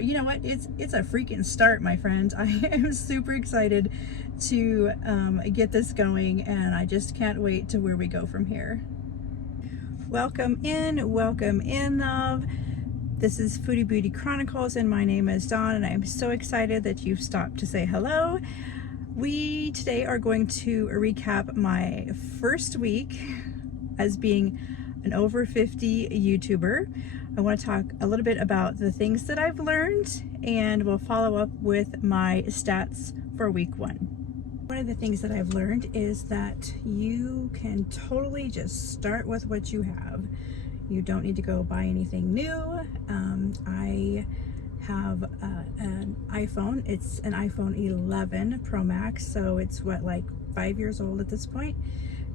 You know what? It's a freaking start, my friends. I am super excited to get this going, and I just can't wait to where we go from here. Welcome in, love. This is FoodiBeauti.Chronicles, and my name is Dawn, and I'm so excited that you've stopped to say hello. We today are going to recap my first week as being an over 50 YouTuber. I want to talk a little bit about the things that I've learned, and we'll follow up with my stats for week 1. One of the things that I've learned is that you can totally just start with what you have. You don't need to go buy anything new. I have an iPhone. It's an iPhone 11 Pro Max, so it's what, like 5 years old at this point,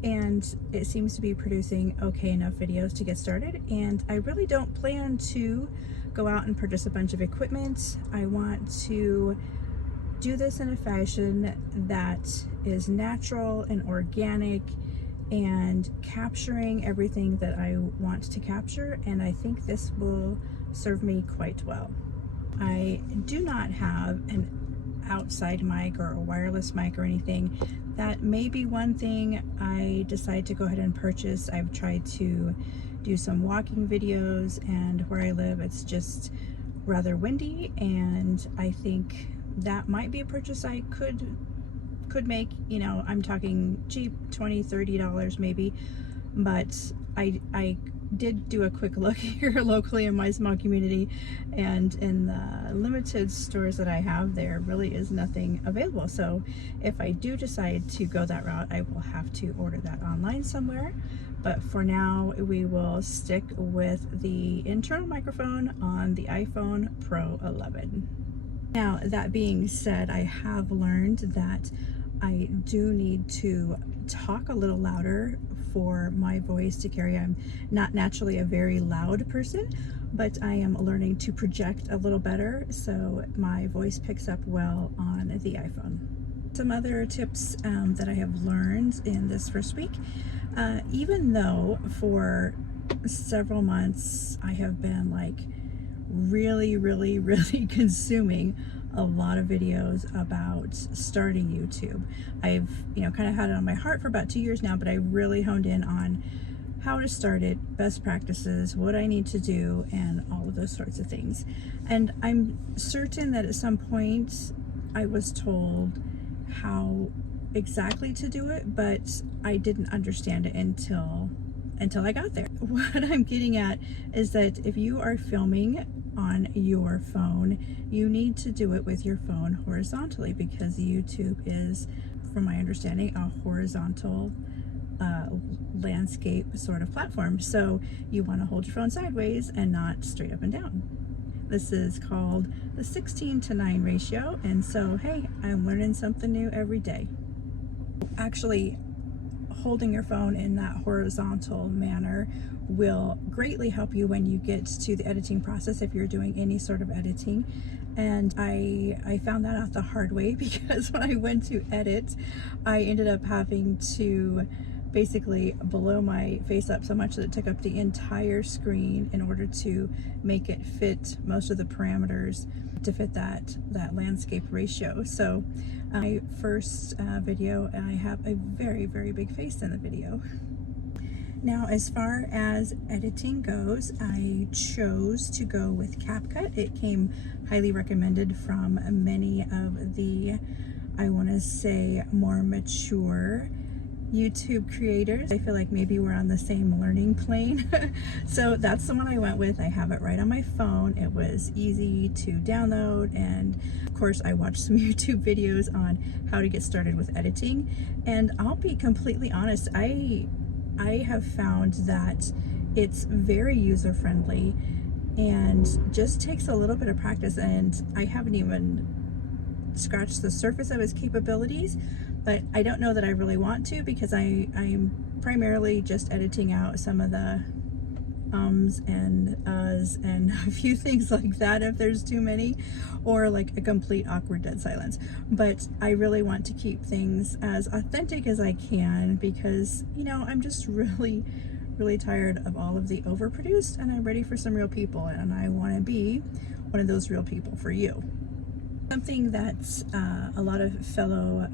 and it seems to be producing okay enough videos to get started. And I really don't plan to go out and purchase a bunch of equipment. I want to do this in a fashion that is natural and organic and capturing everything that I want to capture, and I think this will serve me quite well. I do not have an outside mic or a wireless mic or anything. That may be one thing I decide to go ahead and purchase. I've tried to do some walking videos, and where I live it's just rather windy, and I think that might be a purchase I could make. You know, I'm talking cheap, $20, $30 maybe, but I did do a quick look here locally in my small community, and in the limited stores that I have, there really is nothing available. So if I do decide to go that route, I will have to order that online somewhere. But for now, we will stick with the internal microphone on the iPhone Pro 11. Now, that being said, I have learned that I do need to talk a little louder for my voice to carry. I'm not naturally a very loud person, but I am learning to project a little better so my voice picks up well on the iPhone. Some other tips that I have learned in this first week, even though for several months I have been like really consuming a lot of videos about starting YouTube. I've, kind of had it on my heart for about 2 years now, but I really honed in on how to start it, best practices, what I need to do, and all of those sorts of things. And I'm certain that at some point I was told how exactly to do it, but I didn't understand it until I got there. What I'm getting at is that if you are filming on your phone, you need to do it with your phone horizontally, because YouTube is, from my understanding, a horizontal landscape sort of platform. So you want to hold your phone sideways and not straight up and down. This is called the 16:9 ratio, and so hey, I'm learning something new every day. Actually, holding your phone in that horizontal manner will greatly help you when you get to the editing process, if you're doing any sort of editing. And I found that out the hard way, because when I went to edit, I ended up having to basically blow my face up so much that it took up the entire screen in order to make it fit most of the parameters to fit that landscape ratio. So my first video, I have a very big face in the video. Now, as far as editing goes, I chose to go with CapCut. It came highly recommended from many of the, I want to say, more mature YouTube creators. I feel like maybe we're on the same learning plane. So that's the one I went with. I have it right on my phone. It was easy to download, and of course I watched some YouTube videos on how to get started with editing. And I'll be completely honest, I have found that it's very user-friendly and just takes a little bit of practice, and I haven't even scratched the surface of its capabilities, but I don't know that I really want to, because I'm primarily just editing out some of the ums and uhs and a few things like that if there's too many, or like a complete awkward dead silence. But I really want to keep things as authentic as I can, because I'm just really tired of all of the overproduced, and I'm ready for some real people, and I want to be one of those real people for you. Something that a lot of fellow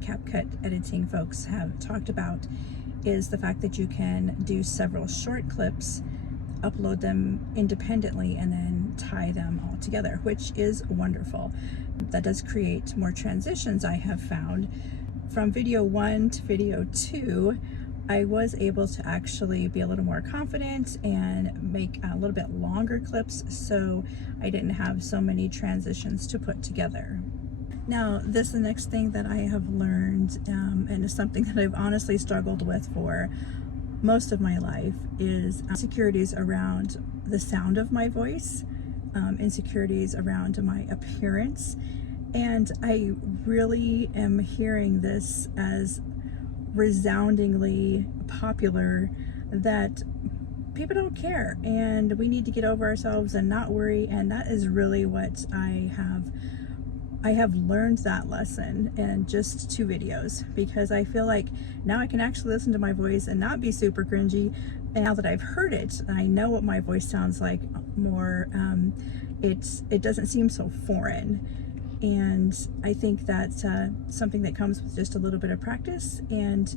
CapCut editing folks have talked about is the fact that you can do several short clips, upload them independently, and then tie them all together, which is wonderful. That does create more transitions, I have found. From video 1 to video 2, I was able to actually be a little more confident and make a little bit longer clips, so I didn't have so many transitions to put together. Now, this is the next thing that I have learned, and it's something that I've honestly struggled with for most of my life, is insecurities around the sound of my voice, insecurities around my appearance, and I really am hearing this as resoundingly popular that people don't care and we need to get over ourselves and not worry. And that is really what I have learned that lesson in just 2 videos, because I feel like now I can actually listen to my voice and not be super cringy. And now that I've heard it, I know what my voice sounds like more. It doesn't seem so foreign. And I think that's something that comes with just a little bit of practice, and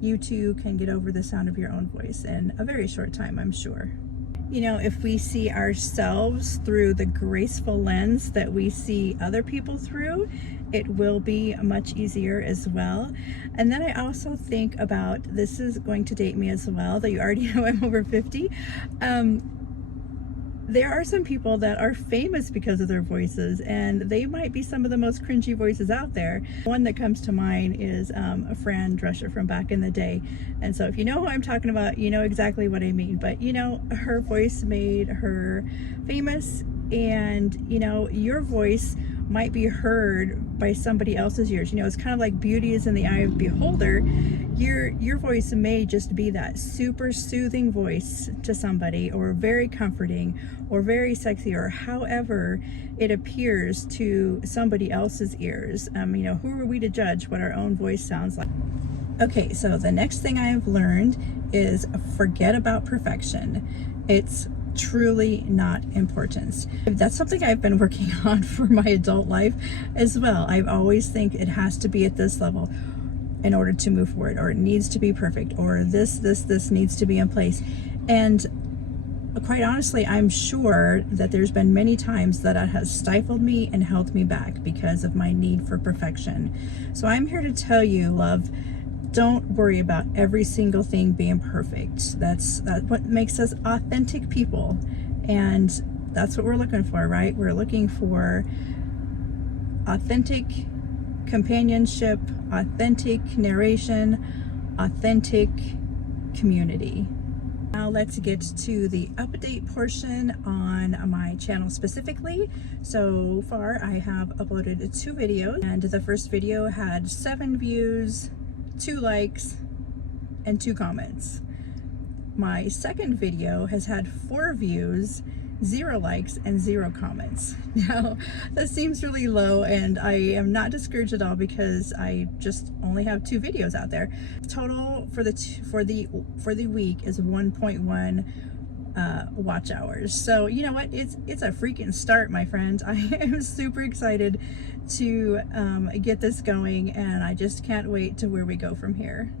you too can get over the sound of your own voice in a very short time, I'm sure. You know, if we see ourselves through the graceful lens that we see other people through, it will be much easier as well. And then I also think about, this is going to date me as well, though you already know I'm over 50. There are some people that are famous because of their voices, and they might be some of the most cringy voices out there. One that comes to mind is a Fran Drescher from back in the day. And so if you know who I'm talking about, you know exactly what I mean. But you know, her voice made her famous, and you know, your voice might be heard by somebody else's ears. You know, it's kind of like beauty is in the eye of the beholder. Your voice may just be that super soothing voice to somebody, or very comforting, or very sexy, or however it appears to somebody else's ears. You know, who are we to judge what our own voice sounds like? Okay, so the next thing I've learned is forget about perfection. It's truly not important. That's something I've been working on for my adult life as well. I always think it has to be at this level in order to move forward, or it needs to be perfect, or this needs to be in place. And quite honestly, I'm sure that there's been many times that it has stifled me and held me back because of my need for perfection. So I'm here to tell you, love, don't worry about every single thing being perfect. That's what makes us authentic people, and that's what we're looking for, right? We're looking for authentic companionship, authentic narration, authentic community. Now let's get to the update portion on my channel specifically. So far I have uploaded 2 videos, and the first video had 7 views, 2 likes, and 2 comments. My second video has had 4 views, 0 likes, and 0 comments. Now that seems really low, and I am not discouraged at all because I just only have 2 videos out there. Total for the week is 1.1 watch hours. So you know what, it's a freaking start, my friends. I am super excited to get this going, and I just can't wait to where we go from here.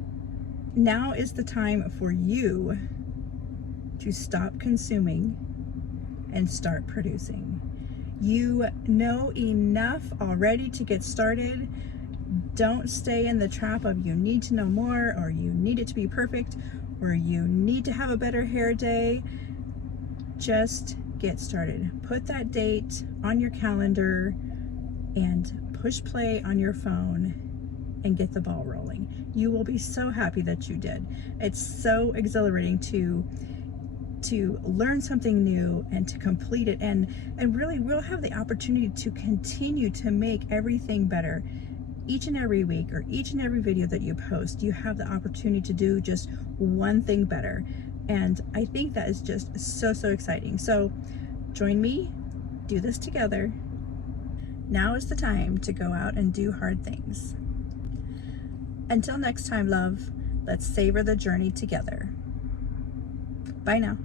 Now is the time for you to stop consuming and start producing. You know enough already to get started. Don't stay in the trap of you need to know more, or you need it to be perfect, or you need to have a better hair day. Just get started. Put that date on your calendar and push play on your phone and get the ball rolling. You will be so happy that you did. It's so exhilarating to learn something new and to complete it, and really we'll have the opportunity to continue to make everything better. Each and every week, or each and every video that you post, you have the opportunity to do just one thing better. And I think that is just so exciting. So join me, do this together. Now is the time to go out and do hard things. Until next time, love, let's savor the journey together. Bye now.